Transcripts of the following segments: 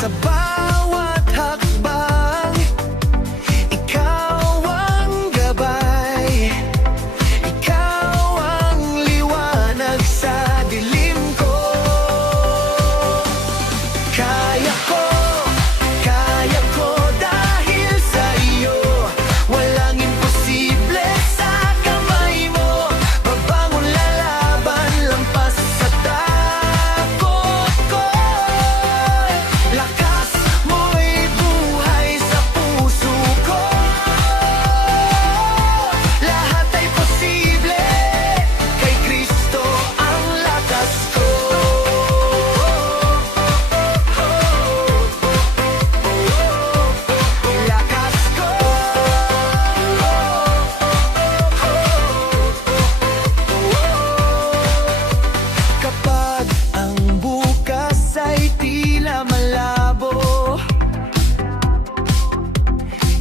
Sa bawat hakbang, ikaw ang gabay. Ikaw ang liwanag sa dilim ko. Kaya ko dahil sa iyo. Walang imposible sa kamay mo. Babangon lalaban, lampas sa takot ko. Lakas mo'y buhay sa puso ko. Lahat ay posible, kay Kristo ang lakas ko. Lakas ko. Kapag ang bukas ay tila malabo,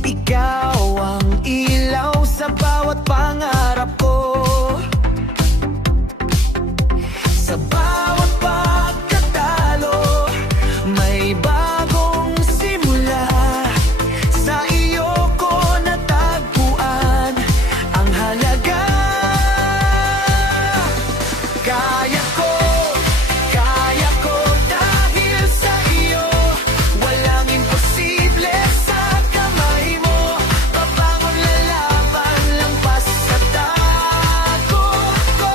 ikaw ang ilaw sa bawat pangarap ko. Sa bawat pagkatalo, may bagong simula. Sa iyo ko natagpuan ang halaga. Kaya ko dahil sa iyo. Walang imposible sa kamay mo. Babangon lalaban, lampas sa takot ko.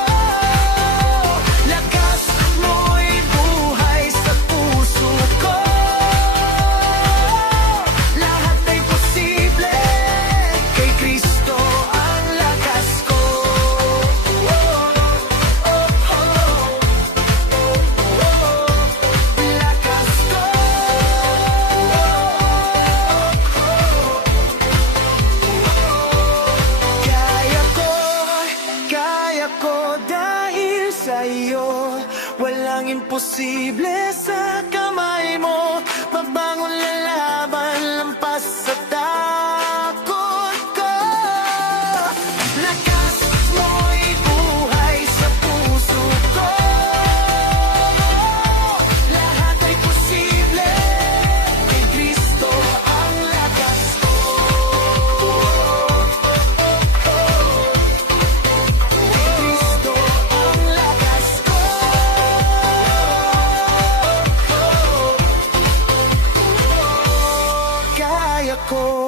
Lakas mo'y buhay sa puso ko. Lahat ay posible, kay Kristo ang lakas ko. Lakas ko. Kaya ko dahil sa iyo. Walang imposible sa kamay mo. Mabangon lalaban, lampas sa takot ko. Lakas mo'y buhay sa puso ko. Lahat ay posible, kay Kristo ang lakas ko. Kay Kristo ang lakas ko. Kaya ko.